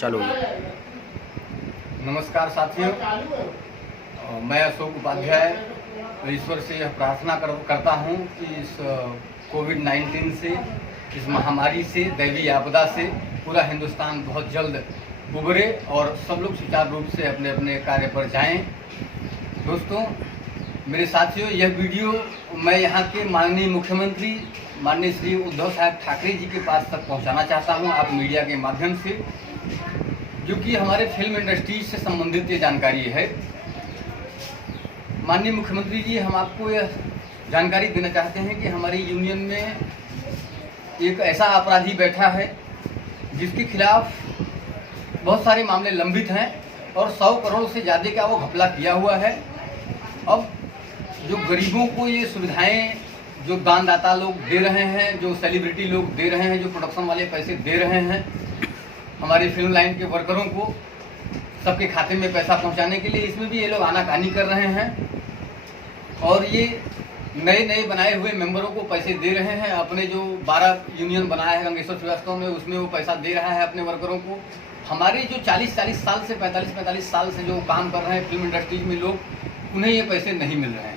चालू है। नमस्कार साथियों, मैं अशोक उपाध्याय ईश्वर से यह प्रार्थना करता हूं कि इस कोविड-19 से, इस महामारी से, दैवीय आपदा से पूरा हिंदुस्तान बहुत जल्द उबरे और सब लोग सुचारू रूप से अपने अपने कार्य पर जाएं। दोस्तों, मेरे साथियों, यह वीडियो मैं यहाँ के माननीय मुख्यमंत्री माननीय श्री उद्धव साहब ठाकरे जी के पास तक पहुँचाना चाहता हूँ, आप मीडिया के माध्यम से, क्योंकि हमारे फिल्म इंडस्ट्री से संबंधित ये जानकारी है। माननीय मुख्यमंत्री जी, हम आपको यह जानकारी देना चाहते हैं कि हमारी यूनियन में एक ऐसा अपराधी बैठा है जिसके खिलाफ बहुत सारे मामले लंबित हैं और 100 करोड़ से ज़्यादा का वो घपला किया हुआ है। अब जो गरीबों को ये सुविधाएं जो दानदाता लोग दे रहे हैं, जो सेलिब्रिटी लोग दे रहे हैं, जो प्रोडक्शन वाले पैसे दे रहे हैं हमारी फिल्म लाइन के वर्करों को सबके खाते में पैसा पहुंचाने के लिए, इसमें भी ये लोग आनाकानी कर रहे हैं और ये नए नए बनाए हुए मेंबरों को पैसे दे रहे हैं। अपने जो 12 यूनियन बनाया है गंगेश्वर श्रीवास्तव ने, उसमें वो पैसा दे रहा है अपने वर्करों को। हमारे जो 40 साल से 45 साल से जो काम कर रहे हैं फिल्म इंडस्ट्रीज में लोग, उन्हें ये पैसे नहीं मिल रहे हैं।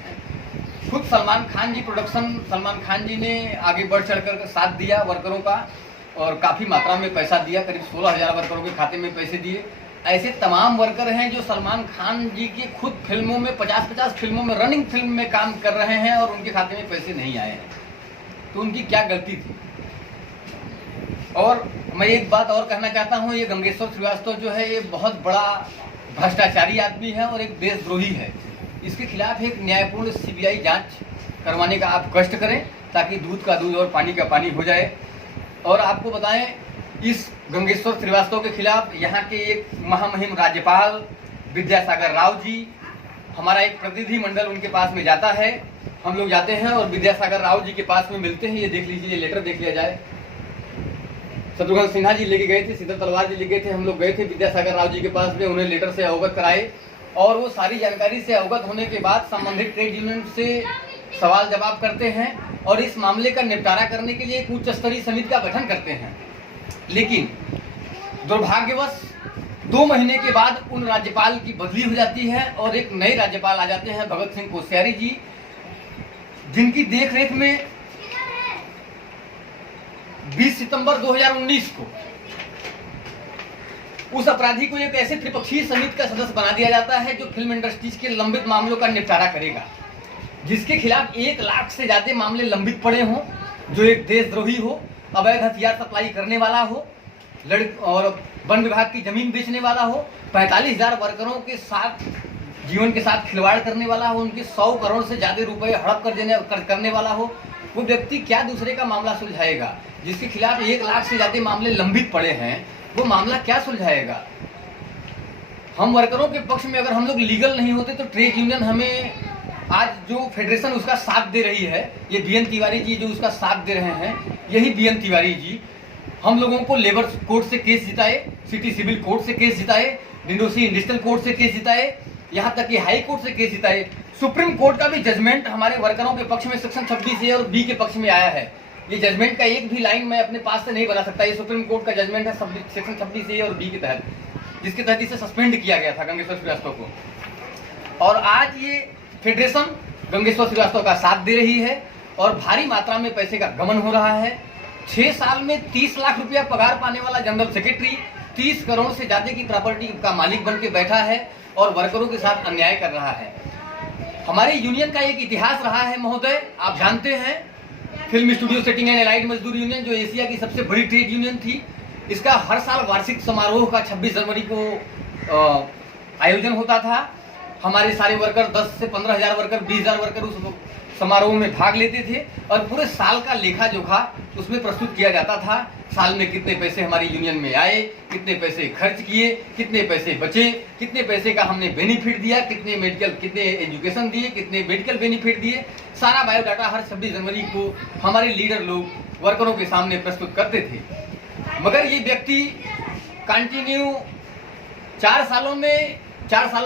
खुद सलमान खान जी सलमान खान जी ने आगे बढ़ चढ़कर साथ दिया वर्करों का और काफ़ी मात्रा में पैसा दिया, करीब 16,000 वर्करों के खाते में पैसे दिए। ऐसे तमाम वर्कर हैं जो सलमान खान जी की खुद फिल्मों में 50 फिल्मों में, रनिंग फिल्म में काम कर रहे हैं और उनके खाते में पैसे नहीं आए हैं, तो उनकी क्या गलती थी। और मैं एक बात और कहना चाहता हूँ, ये गंगेश्वर श्रीवास्तव जो है ये बहुत बड़ा भ्रष्टाचारी आदमी है और एक देशद्रोही है। इसके खिलाफ एक न्यायपूर्ण सीबीआई जांच करवाने का आप कष्ट करें ताकि दूध का दूध और पानी का पानी हो जाए। और आपको बताएं, इस गंगेश्वर श्रीवास्तव के खिलाफ यहाँ के एक महामहिम राज्यपाल विद्यासागर राव जी, हमारा एक प्रतिनिधि मंडल उनके पास में जाता है। हम लोग जाते हैं और विद्यासागर राव जी के पास में मिलते हैं। ये देख लीजिए, ये लेटर देख लिया जाए। शत्रुघ्न सिन्हा जी लेके गए थे, सीधर तलवार जी लेके गए थे, हम लोग गए थे विद्यासागर राव जी के पास में, उन्हें लेटर से अवगत कराए और वो सारी जानकारी से अवगत होने के बाद संबंधित ट्रेड यूनियन से सवाल जवाब करते हैं और इस मामले का निपटारा करने के लिए एक उच्च स्तरीय समिति का गठन करते हैं। लेकिन दुर्भाग्यवश 2 महीने के बाद उन राज्यपाल की बदली हो जाती है और एक नए राज्यपाल आ जाते हैं, भगत सिंह कोश्यारी जी, जिनकी देखरेख में 20 सितंबर 2019 को उस अपराधी को एक ऐसे त्रिपक्षीय समिति का सदस्य बना दिया जाता है जो फिल्म इंडस्ट्रीज के लंबित मामलों का निपटारा करेगा, जिसके खिलाफ 1 लाख से ज्यादा मामले लंबित पड़े हों, जो एक देशद्रोही हो, अवैध हथियार सप्लाई करने वाला हो, और वन विभाग की जमीन बेचने वाला हो, 45,000 वर्करों के साथ जीवन के साथ खिलवाड़ करने वाला हो, उनके 100 करोड़ से ज्यादा रुपए हड़प करने वाला हो। वो व्यक्ति क्या दूसरे का मामला सुलझाएगा? जिसके खिलाफ 1 लाख से ज्यादा मामले लंबित पड़े हैं, वो मामला क्या सुलझाएगा? हम वर्करों के पक्ष में अगर हम लोग लीगल नहीं होते तो ट्रेड यूनियन हमें आज जो फेडरेशन उसका साथ दे रही है, ये बीएन तिवारी जी जो उसका साथ दे रहे हैं, यही बीएन तिवारी जी हम लोगों को लेबर कोर्ट से केस जिताए, सिटी सिविल कोर्ट से केस जिताए, डिंडोसी इंडस्ट्रियल कोर्ट से केस जिताए, यहाँ तक कि हाई कोर्ट से केस जिताए। सुप्रीम कोर्ट का भी जजमेंट हमारे वर्करों के पक्ष में सेक्शन 26A और बी के पक्ष में आया है। ये जजमेंट का एक भी लाइन मैं अपने पास से नहीं बना सकता। ये सुप्रीम कोर्ट का जजमेंट है सेक्शन 26A और बी के तहत, जिसके तहत इसे सस्पेंड किया गया था गंगेश्वर श्रीवास्तव को। और आज ये फेडरेशन गंगेश्वर श्रीवास्तव का साथ दे रही है और भारी मात्रा में पैसे का गमन हो रहा है। 6 साल में 30 लाख रुपया पगार पाने वाला जनरल सेक्रेटरी 30 करोड़ से ज्यादा की प्रॉपर्टी का मालिक बन के बैठा है और वर्करों के साथ अन्याय कर रहा है। हमारे यूनियन का एक इतिहास रहा है महोदय, आप जानते हैं, film studio setting and allied मजदूर यूनियन जो एशिया की सबसे बड़ी ट्रेड यूनियन थी। इसका हर साल वार्षिक समारोह का 26 जनवरी को आयोजन होता था। हमारे सारे वर्कर 10 से 15,000 वर्कर, 20,000 वर्कर उस समारोह में भाग लेते थे और पूरे साल का लेखा जोखा उसमें प्रस्तुत किया जाता था। साल में कितने पैसे हमारी यूनियन में आए, कितने पैसे खर्च किए, कितने पैसे बचे, कितने पैसे का हमने बेनिफिट दिया, कितने एजुकेशन दिए, कितने मेडिकल बेनिफिट दिए, सारा बायोडाटा हर 26 जनवरी को हमारे लीडर लोग वर्करों के सामने प्रस्तुत करते थे। मगर ये व्यक्ति कंटिन्यू 4 सालों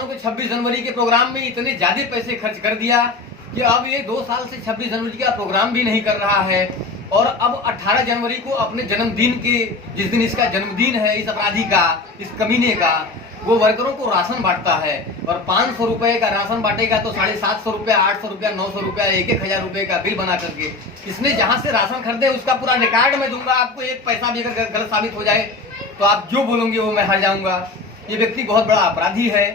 के 26 जनवरी के प्रोग्राम में इतने ज्यादा पैसे खर्च कर दिया कि अब ये 2 साल से 26 जनवरी का प्रोग्राम भी नहीं कर रहा है। और अब 18 जनवरी को अपने जन्मदिन के, जिस दिन इसका जन्मदिन है इस अपराधी का, इस कमीने का, वो वर्करों को राशन बांटता है और 500 रुपए का राशन बांटेगा तो 750 रुपया, 800 रुपया, 900 रुपया, 1,000 रुपए का बिल बना करके इसने जहां से राशन खरीदे उसका पूरा रिकॉर्ड मैं दूंगा आपको। एक पैसा भी अगर गलत साबित हो जाए तो आप जो बोलोगे वो मैं हार जाऊंगा। ये व्यक्ति बहुत बड़ा अपराधी है,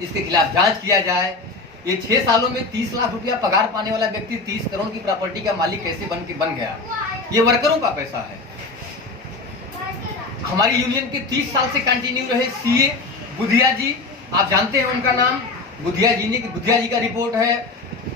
इसके खिलाफ जांच किया जाए। ये 6 सालों में 30 लाख रुपया पगार पाने वाला व्यक्ति 30 करोड़ की प्रॉपर्टी का मालिक कैसे बन गया? ये वर्करों का पैसा है। हमारी यूनियन के 30 साल से कंटिन्यू रहे सीए बुधिया जी, आप जानते हैं उनका नाम, बुधिया जी का रिपोर्ट है,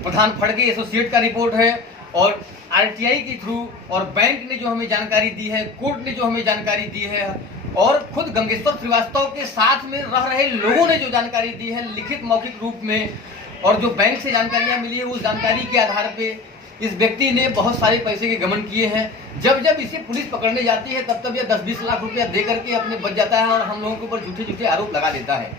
प्रधान फड़के एसोसिएट का रिपोर्ट है, और आरटीआई के थ्रू और बैंक ने जो हमें जानकारी दी है, कोर्ट ने जो हमें जानकारी दी है, और खुद गंगेश्वर श्रीवास्तव के साथ में रह रहे लोगों ने जो जानकारी दी है लिखित मौखिक रूप में, और जो बैंक से जानकारियां मिली है उस जानकारी के आधार पे इस व्यक्ति ने बहुत सारे पैसे के गमन किए हैं। जब जब इसे पुलिस पकड़ने जाती है तब तब यह 10-20 लाख रुपया दे करके अपने बच जाता है और हम लोगों के ऊपर झूठे आरोप लगा देता है।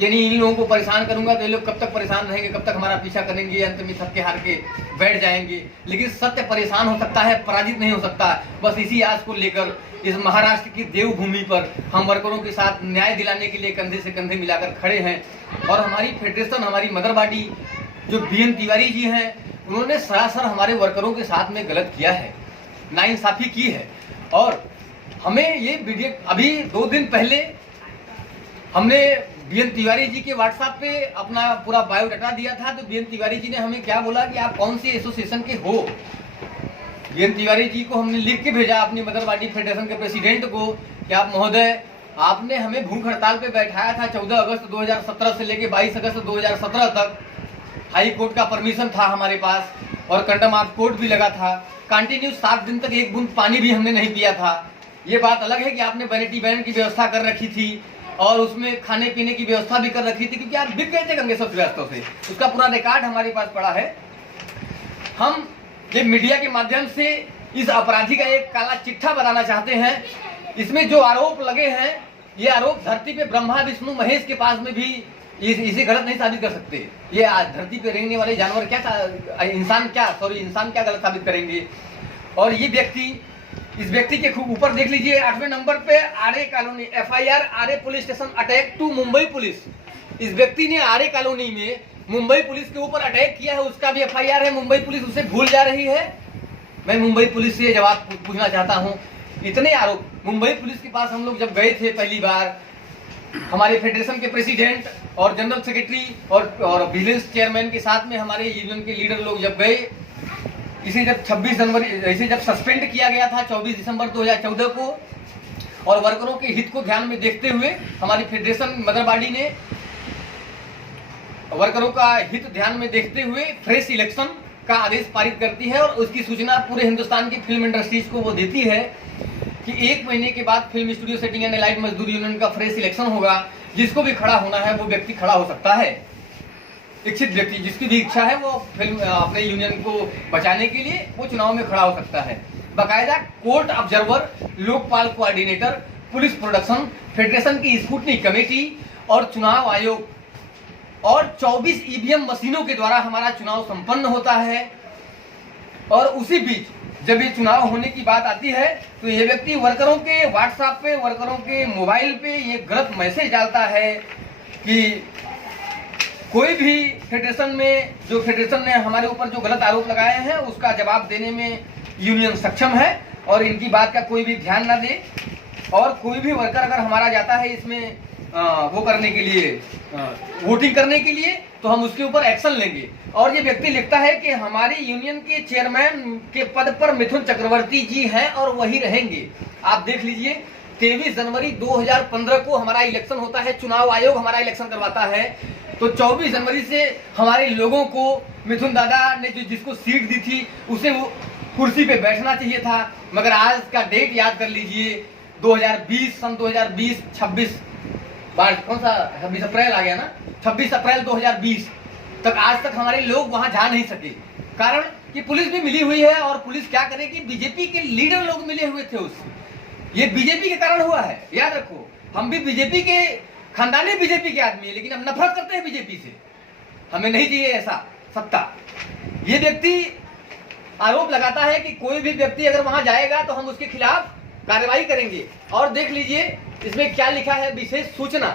यानी इन लोगों को परेशान करूंगा तो ये लोग कब तक परेशान रहेंगे, कब तक हमारा पीछा करेंगे, अंत में थक के हार के बैठ जाएंगे। लेकिन सत्य परेशान हो सकता है, पराजित नहीं हो सकता। बस इसी आस को लेकर इस महाराष्ट्र की देवभूमि पर हम वर्करों के साथ न्याय दिलाने के लिए कंधे से कंधे मिलाकर खड़े हैं। और हमारी फेडरेशन, हमारी मदर बॉडी जो बीएन तिवारी जी हैं, उन्होंने सरासर हमारे वर्करों के साथ में गलत किया है, नाइंसाफी की है। और हमें ये वीडियो अभी 2 दिन पहले हमने बीएन तिवारी जी के व्हाट्सएप पे अपना पूरा बायोडाटा दिया था, तो बीएन तिवारी जी ने हमें क्या बोला कि आप कौन सी एसोसिएशन के हो। बीएन तिवारी जी को हमने लिख के भेजा अपनी मदर बॉडी फेडरेशन के प्रेसिडेंट को कि आप महोदय, आपने हमें भूख हड़ताल पे बैठाया था 14 अगस्त 2017 से लेके 22 अगस्त 2017 तक। हाई कोर्ट का परमिशन था हमारे पास और कंडम ऑफ कोर्ट भी लगा था। कंटिन्यू 7 दिन तक एक बूंद पानी भी हमने नहीं पिया था। ये बात अलग है कि आपने वैनिटी बैंड की व्यवस्था कर रखी थी और उसमें खाने पीने की व्यवस्था भी कर रखी थी, क्योंकि आप बिक गए थे गंगेश्वर श्रीवास्तव से। उसका पूरा रिकॉर्ड हमारे पास पड़ा है। हम ये मीडिया के माध्यम से इस अपराधी का एक काला चिट्ठा बनाना चाहते हैं। इसमें जो आरोप लगे हैं, ये आरोप धरती पे ब्रह्मा विष्णु महेश के पास में भी इसे गलत नहीं साबित कर सकते। ये धरती पे रहने वाले जानवर इंसान क्या गलत साबित करेंगे। और ये व्यक्ति, इस व्यक्ति के खूब ऊपर देख लीजिए 8वें नंबर पे Aarey colony FIR Aarey police station attach to Mumbai police. इस व्यक्ति ने आरे कॉलोनी में मुंबई पुलिस के ऊपर अटैक किया है, उसका भी FIR है। मुंबई पुलिस उसे भूल जा रही है। मैं मुंबई पुलिस से जवाब पूछना चाहता हूँ। इतने आरोप मुंबई पुलिस के पास हम लोग जब गए थे पहली बार, हमारे फेडरेशन के प्रेसिडेंट और जनरल सेक्रेटरी और विजिलेंस चेयरमैन के साथ में हमारे यूनियन के लीडर लोग जब गए, इसे जब 26 जनवरी इसे जब सस्पेंड किया गया था 24 दिसंबर 2014 को, और वर्करों के हित को ध्यान में देखते हुए हमारी फेडरेशन मदर बॉडी ने वर्करों का हित ध्यान में देखते हुए फ्रेश इलेक्शन का आदेश पारित करती है और उसकी सूचना पूरे हिंदुस्तान की फिल्म इंडस्ट्रीज को वो देती है कि 1 महीने के बाद film studio setting and allied मजदूर यूनियन का फ्रेश इलेक्शन होगा। जिसको भी खड़ा होना है वो व्यक्ति खड़ा हो सकता है। इच्छित व्यक्ति जिसकी भी इच्छा है वो फिल्म अपने यूनियन को बचाने के लिए वो चुनाव में खड़ा हो सकता है। बाकायदा court observer, Lokpal coordinator, police production, federation की स्क्रूटनी कमेटी और चुनाव आयोग और 24 ईवीएम मशीनों के द्वारा हमारा चुनाव संपन्न होता है। और उसी बीच जब ये चुनाव होने की बात आती है तो ये व्यक्ति वर्करों के व्हाट्सएप पे, वर्करों के मोबाइल पे ये गलत मैसेज डालता है कि कोई भी फेडरेशन में, जो फेडरेशन ने हमारे ऊपर जो गलत आरोप लगाए हैं उसका जवाब देने में यूनियन सक्षम है और इनकी बात का कोई भी ध्यान ना दे। और कोई भी वर्कर अगर हमारा जाता है इसमें वो करने के लिए, वोटिंग करने के लिए, तो हम उसके ऊपर एक्शन लेंगे। और ये व्यक्ति लिखता है कि हमारी यूनियन के चेयरमैन के पद पर मिथुन चक्रवर्ती जी हैं और वही रहेंगे। आप देख लीजिए 23 जनवरी 2015 को हमारा इलेक्शन होता है, चुनाव आयोग हमारा इलेक्शन करवाता है। तो 24 जनवरी से हमारे लोगों को मिथुन दादा ने जिसको सीट दी थी उसे वो कुर्सी पे बैठना चाहिए था। मगर आज का डेट याद कर लीजिए 2020 सन 2020 26 कौन सा 26 अप्रैल आ गया ना, 26 अप्रैल 2020 तक आज तक हमारे लोग वहां जा नहीं सके। कारण कि पुलिस भी मिली हुई है और पुलिस क्या करेगी, बीजेपी के लीडर लोग मिले हुए थे उससे। ये बीजेपी के कारण हुआ है, याद रखो। हम भी बीजेपी के खानदानी बीजेपी के आदमी है, लेकिन हम नफरत करते हैं बीजेपी से। हमें नहीं चाहिए ऐसा सत्ता। ये व्यक्ति आरोप लगाता है कि कोई भी व्यक्ति अगर वहां जाएगा तो हम उसके खिलाफ कार्रवाई करेंगे। और देख लीजिए इसमें क्या लिखा है, विशेष सूचना,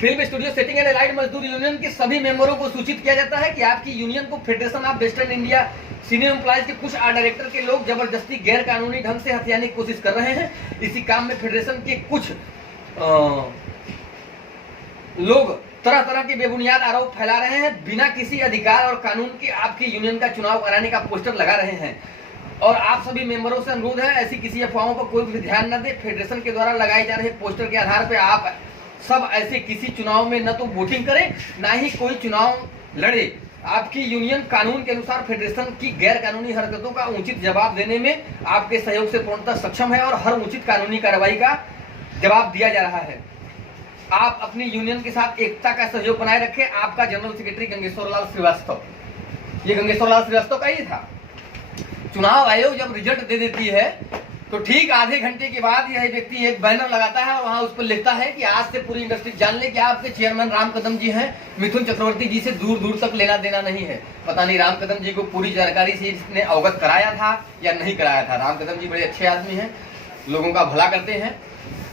film studio setting and allied मजदूर यूनियन के सभी मेंबरों को सूचित किया जाता है कि आपकी यूनियन को federation of western India senior employees के कुछ आर्ट डायरेक्टर के लोग जबरदस्ती गैर कानूनी ढंग से हथियाने की कोशिश कर रहे हैं। इसी काम में फेडरेशन के कुछ लोग तरह तरह के बेबुनियाद आरोप फैला रहे हैं, बिना किसी अधिकार और कानून के आपकी यूनियन का चुनाव कराने का पोस्टर लगा रहे हैं। और आप सभी मेंबरों से अनुरोध है, ऐसी किसी अफवाहों पर कोई भी ध्यान न दे। फेडरेशन के द्वारा लगाए जा रहे पोस्टर के आधार पर आप सब ऐसे किसी चुनाव में न तो वोटिंग करें ना ही कोई चुनाव लड़े। आपकी यूनियन कानून के अनुसार फेडरेशन की गैर कानूनी हरकतों का उचित जवाब देने में आपके सहयोग से पूर्णतः सक्षम है और हर उचित कानूनी कार्रवाई का जवाब दिया जा रहा है। आप अपनी यूनियन के साथ एकता का सहयोग बनाए रखें। आपका जनरल सेक्रेटरी गंगेश्वर लाल श्रीवास्तव। ये गंगेश्वर लाल श्रीवास्तव का ही था। चुनाव आयोग जब रिजल्ट दे देती है तो ठीक आधे घंटे के बाद यह व्यक्ति एक बैनर लगाता है और वहां उस पर लिखता है कि आज से पूरी इंडस्ट्री जान ले कि आपके चेयरमैन राम कदम जी हैं, मिथुन चक्रवर्ती जी से दूर दूर तक लेना देना नहीं है। पता नहीं राम कदम जी को पूरी जानकारी से इसने अवगत कराया था या नहीं कराया था। राम कदम जी बड़े अच्छे आदमी हैं, लोगों का भला करते हैं,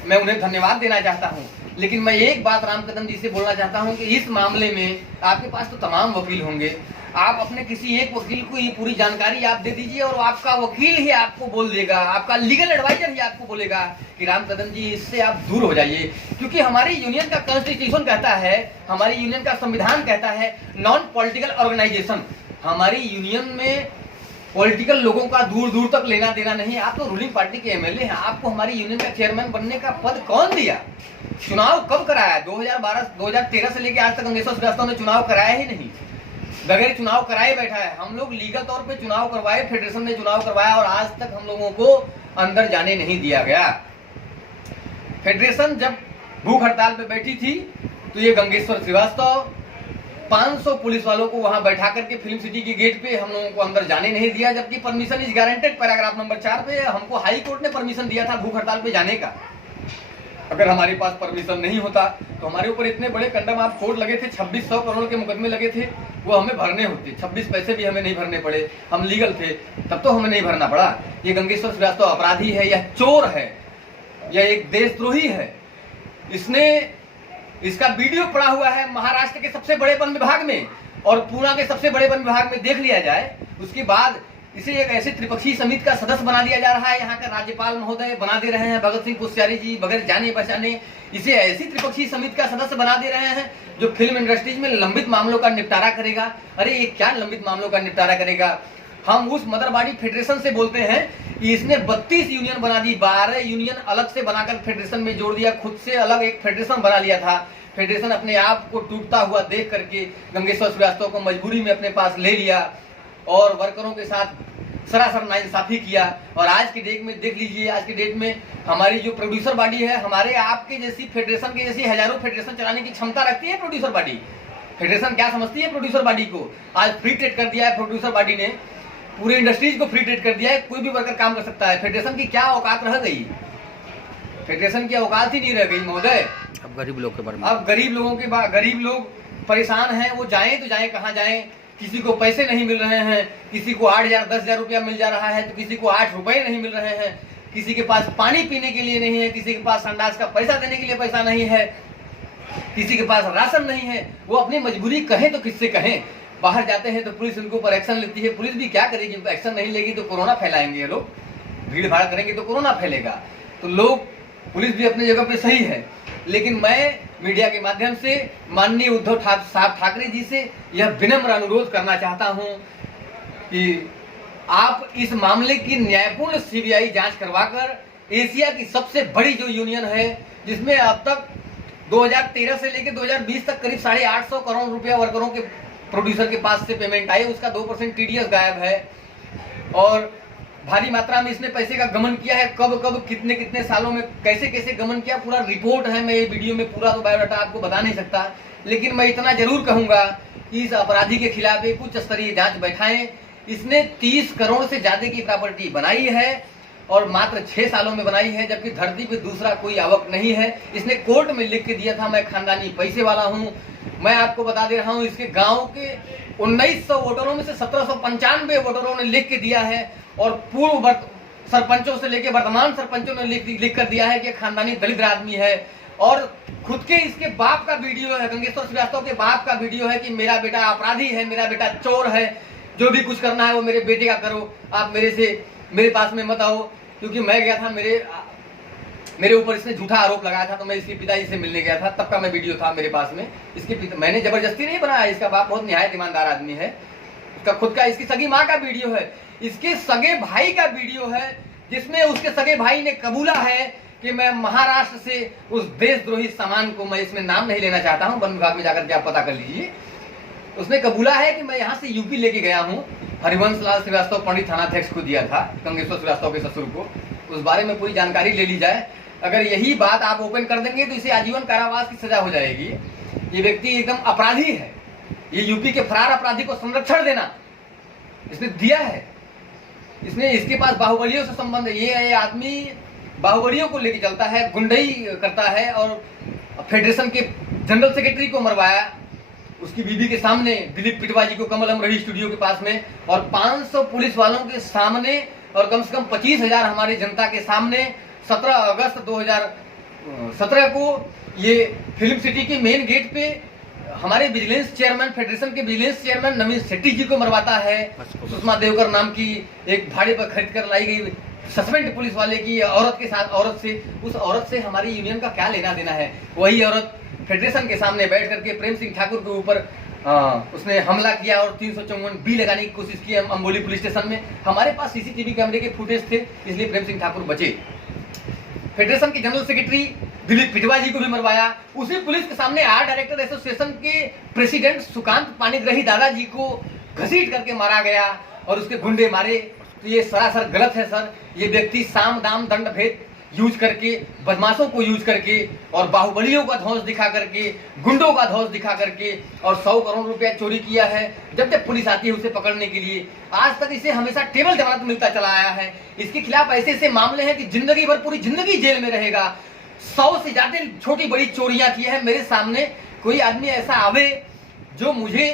मैं उन्हें धन्यवाद देना चाहता हूँ। लेकिन मैं एक बात राम कदम जी से बोलना चाहता हूँ कि इस मामले में आपके पास तो तमाम वकील होंगे, आप अपने किसी एक वकील को ये पूरी जानकारी आप दे दीजिए और आपका वकील ही आपको बोल देगा, आपका लीगल एडवाइजर ही आपको बोलेगा कि राम कदम जी इससे आप दूर हो जाइए। क्योंकि हमारी यूनियन का कॉन्स्टिट्यूशन कहता है, हमारी यूनियन का संविधान कहता है नॉन पॉलिटिकल ऑर्गेनाइजेशन। हमारी यूनियन में पॉलिटिकल लोगों का दूर दूर तक लेना देना नहीं। आप तो रूलिंग पार्टी के एमएलए हैं, आपको हमारी यूनियन का चेयरमैन बनने का पद कौन दिया? चुनाव कब कराया? 2013 से लेकर आज तक गंगेश्वर श्रीवास्तव ने चुनाव कराया ही नहीं, बगैर चुनाव कराए बैठा है। हम लोग लीगल तौर पे चुनाव करवाए, फेडरेशन ने चुनाव करवाया और आज तक हम लोगों को अंदर जाने नहीं दिया गया। फेडरेशन जब भूख हड़ताल पे बैठी थी तो ये गंगेश्वर श्रीवास्तव 500 पुलिस वालों को वहां बैठा करके फिल्म सिटी के गेट पे हम लोगों को अंदर जाने नहीं दिया, जबकि permission is guaranteed paragraph number 4 पे हमको हाई कोर्ट ने परमिशन दिया था भूख हड़ताल पे जाने का। अगर हमारे पास परमिशन नहीं होता तो हमारे ऊपर इतने बड़े कंडम आप कोर्ट लगे थे, 2600 करोड़ के मुकदमे लगे थे, वो हमें भरने होते। 26 पैसे भी हमें नहीं भरने पड़े, हम लीगल थे, तब तो हमें नहीं भरना पड़ा। ये गंगेश्वर श्रीवास्तव अपराधी है, यह चोर है, यह एक देशद्रोही है। इसका वीडियो पड़ा हुआ है महाराष्ट्र के सबसे बड़े वन विभाग में और पूना के सबसे बड़े वन विभाग में, देख लिया जाए। उसके बाद इसे एक ऐसे त्रिपक्षीय समिति का सदस्य बना दिया जा रहा है। यहाँ का राज्यपाल महोदय बना दे रहे हैं भगत सिंह कोश्यारी जी, बगैर जाने पहचाने इसे ऐसी त्रिपक्षीय समिति का सदस्य बना दे रहे हैं जो फिल्म इंडस्ट्रीज में लंबित मामलों का निपटारा करेगा। अरे ये क्या लंबित मामलों का निपटारा करेगा? हम उस मदरबाड़ी फेडरेशन से बोलते हैं कि इसने 32 यूनियन बना दी, 12 यूनियन अलग से बनाकर फेडरेशन में जोड़ दिया, खुद से अलग एक फेडरेशन बना लिया था। फेडरेशन अपने आप को टूटता हुआ देख करके गंगेश्वर श्रीवास्तव को मजबूरी में अपने पास ले लिया और वर्करों के साथ सरासर नाइंसाफी किया। और आज की डेट में देख लीजिए, आज की डेट में हमारी जो प्रोड्यूसर बॉडी है, हमारे आपके जैसी फेडरेशन के जैसी हजारों फेडरेशन चलाने की क्षमता रखती है प्रोड्यूसर बॉडी। फेडरेशन क्या समझती है प्रोड्यूसर बॉडी को? आज फ्री ट्रेड कर दिया है प्रोड्यूसर बॉडी ने, पूरे इंडस्ट्रीज को फ्री ट्रेड कर दिया है, कोई भी वर्कर काम कर सकता है। फेडरेशन की क्या औकात रह गई? फेडरेशन की औकात ही नहीं रह गई महोदय। अब गरीब लोग के बारे में, अब गरीब लोग परेशान हैं, वो जाएं तो जाएं कहाँ जाएं? किसी को पैसे नहीं मिल रहे हैं, किसी को 8,000 10,000 रुपया मिल जा रहा है तो किसी को 8 रुपए नहीं मिल रहे हैं, किसी के पास पानी पीने के लिए नहीं है, किसी के पास संडास का पैसा देने के लिए पैसा नहीं है, किसी के पास राशन नहीं है। वो अपनी मजबूरी कहें तो किससे कहें? बाहर जाते हैं तो पुलिस उनके ऊपर एक्शन लेती है। पुलिस भी क्या करेगी? एक्शन नहीं लेगी तो कोरोना फैलाएंगे ये लोग, भीड़ भाड़ करेंगे तो कोरोना फैलेगा। तो लोग, पुलिस भी अपनी जगह पे सही है, लेकिन मैं मीडिया के माध्यम से माननीय उद्धव साहब ठाकरे जी से यह विनम्र अनुरोध करना चाहता हूं कि आप इस मामले की न्यायपूर्ण सीबीआई जांच करवाकर एशिया की सबसे बड़ी जो यूनियन है, जिसमें अब तक 2013 से लेकर 2020 तक करीब 850 करोड़ रुपया वर्करों के प्रोड्यूसर के पास से पेमेंट आई, उसका 2% टीडीएस गायब है और भारी मात्रा में इसने पैसे का गमन किया है। कब कितने कितने सालों में कैसे कैसे गमन किया, पूरा रिपोर्ट है। मैं ये वीडियो में पूरा तो बायोडाटा आपको बता नहीं सकता, लेकिन मैं इतना जरूर कहूंगा कि इस अपराधी के खिलाफ एक उच्च स्तरीय जांच बैठाएं। इसने 30 करोड़ से ज्यादा की प्रॉपर्टी बनाई है और मात्र 6 सालों में बनाई है, जबकि धरती पे दूसरा कोई आवक नहीं है। इसने कोर्ट में लिख के दिया था मैं खानदानी पैसे वाला हूँ। मैं आपको बता दे रहा हूँ, इसके गांव के 1900 वोटरों में से 1795 वोटरों ने लिख के दिया है और पूर्व सरपंचों से लेकर वर्तमान सरपंचों ने लिख कर दिया है कि खानदानी दलित आदमी है। और खुद के इसके बाप का वीडियो है, गंगेश्वर श्रीवास्तव के बाप का वीडियो है कि मेरा बेटा अपराधी है, मेरा बेटा चोर है, जो भी कुछ करना है वो मेरे बेटे का करो, आप मेरे पास में मत आओ। क्योंकि मैं गया था, मेरे ऊपर इसने झूठा आरोप लगाया था, तो मैं इसके पिताजी से मिलने गया था, तब का मैं वीडियो था मेरे पास में। मैंने जबरदस्ती नहीं बनाया, इसका बाप बहुत निहायत ईमानदार आदमी है। उसका खुद का, इसकी सगी माँ का वीडियो है, इसके सगे भाई का वीडियो है, जिसमें उसके सगे भाई ने कबूला है कि मैं महाराष्ट्र से उस देशद्रोही सामान को, मैं इसमें नाम नहीं लेना चाहता हूं, वन विभाग में जाकर के आप पता कर लीजिए, उसने कबूला है कि मैं यहां से यूपी लेके गया हूं। हरिवंश लाल श्रीवास्तव पंडित थानाध्यक्ष को दिया था, गंगेश्वर श्रीवास्तव के ससुर को। उस बारे में पूरी जानकारी ले ली जाए। अगर यही बात आप ओपन कर देंगे तो इसे आजीवन कारावास की सजा हो जाएगी। ये व्यक्ति एकदम अपराधी है, ये यूपी के फरार अपराधी को संरक्षण देना इसने दिया है। इसके पास बाहुबलियों से संबंध है। ये आदमी बाहुबलियों को लेके चलता है, गुंडई करता है और फेडरेशन के जनरल सेक्रेटरी को मरवाया उसकी बीबी के सामने, दिलीप पिटवा जी को, कमल अमरही स्टूडियो के पास में, और 500 पुलिस वालों के सामने और कम से कम 25,000 हमारी जनता के सामने 17 अगस्त 2017 को ये फिल्म सिटी के मेन गेट पे हमारे विजिलेंस चेयरमैन, फेडरेशन के विजिलेंस चेयरमैन नवीन शेट्टी जी को मरवाता है। सुषमा देवकर नाम की एक भाड़े पर खरीद कर लाई गई सस्पेंड पुलिस वाले की औरत के साथ, उस औरत से हमारी यूनियन का क्या लेना देना है। वही औरत फेडरेशन के सामने बैठ करके प्रेम सिंह ठाकुर के ऊपर उसने हमला किया और 354 बी लगाने की कोशिश की अम्बोली पुलिस स्टेशन में। हमारे पास सीसीटीवी कैमरे के फुटेज थे, इसलिए प्रेम सिंह ठाकुर बचे। फेडरेशन के जनरल सेक्रेटरी दिलीप पिटवा जी को भी मरवाया। उसी पुलिस के सामने आर्ट डायरेक्टर एसोसिएशन के प्रेसिडेंट सुकांत पाणिग्राही दादाजी को घसीट करके मारा गया और उसके गुंडे मारे। तो ये सरासर गलत है सर। ये व्यक्ति साम दाम दंड भेद यूज करके, बदमाशों को यूज करके और बाहुबलियों का ध्वंस दिखा करके, गुंडों का ध्वंस दिखा करके और 100 करोड़ रुपया चोरी किया है। जब जब पुलिस आती है उसे पकड़ने के लिए, आज तक इसे हमेशा टेबल जमानत मिलता चला आया है। इसके खिलाफ ऐसे ऐसे मामले हैं कि जिंदगी भर, पूरी जिंदगी जेल में रहेगा। 100 से ज्यादा छोटी बड़ी चोरियां की है। मेरे सामने कोई आदमी ऐसा आवे जो मुझे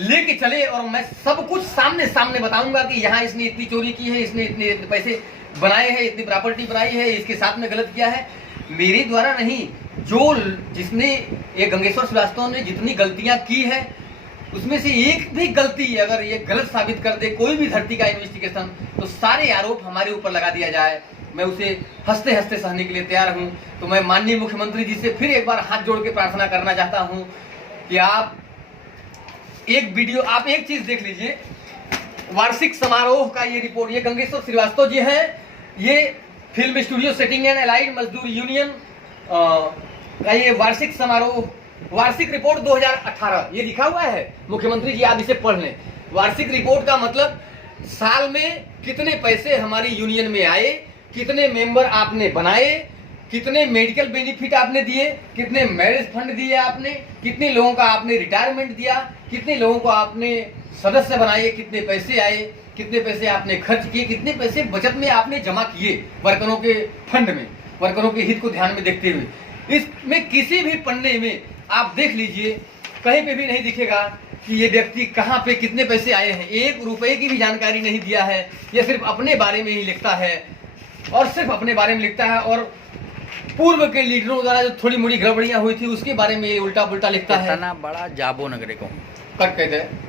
लेके चले और मैं सब कुछ सामने बताऊंगा कि यहाँ इसने इतनी चोरी की है, इसने इतने पैसे बनाए हैं, इतनी प्रॉपर्टी बनाई है, इसके साथ में गलत किया है। मेरे द्वारा नहीं, जिसने ये गंगेश्वर श्रीवास्तव ने जितनी गलतियां की है उसमें से एक भी गलती अगर ये गलत साबित कर दे कोई भी धरती का इन्वेस्टिगेशन, तो सारे आरोप हमारे ऊपर लगा दिया जाए। मैं उसे हंसते हंसते सहने के लिए तैयार हूं। तो मैं माननीय मुख्यमंत्री जी से फिर एक बार हाथ जोड़ के प्रार्थना करना चाहता हूं कि आप एक वीडियो, आप एक चीज देख लीजिए, वार्षिक समारोह का ये रिपोर्ट। ये गंगेश्वर श्रीवास्तव जी हैं, ये film studio setting and allied मजदूर यूनियन का ये वार्षिक समारोह, वार्षिक रिपोर्ट 2018 ये लिखा हुआ है। मुख्यमंत्री जी आप इसे पढ़ लें। वार्षिक रिपोर्ट का मतलब साल में कितने पैसे हमारी यूनियन में आए, कितने मेंबर आपने बनाए, कितने मेडिकल बेनिफिट आपने दिए, कितने मैरिज फंड दिए आपने, कितने लोगों का आपने रिटायरमेंट दिया, कितने लोगों को आपने सदस्य बनाए, कितने पैसे आए, कितने पैसे आपने खर्च किए, कितने पैसे बचत में आपने जमा किए वर्करों के फंड में, वर्करों के हित को ध्यान में देखते हुए। इसमें किसी भी पन्ने में आप देख लीजिए, कहीं पे भी नहीं दिखेगा कि ये व्यक्ति कहाँ पे कितने पैसे आए हैं। 1 रुपए की भी जानकारी नहीं दिया है। ये सिर्फ अपने बारे में ही लिखता है और सिर्फ अपने बारे में लिखता है और पूर्व के लीडरों द्वारा जो थोड़ी मोड़ी गड़बड़ियां हुई थी उसके बारे में ये उल्टा पुल्टा लिखता है। बड़ा जाबो नगरे को कट कहते हैं।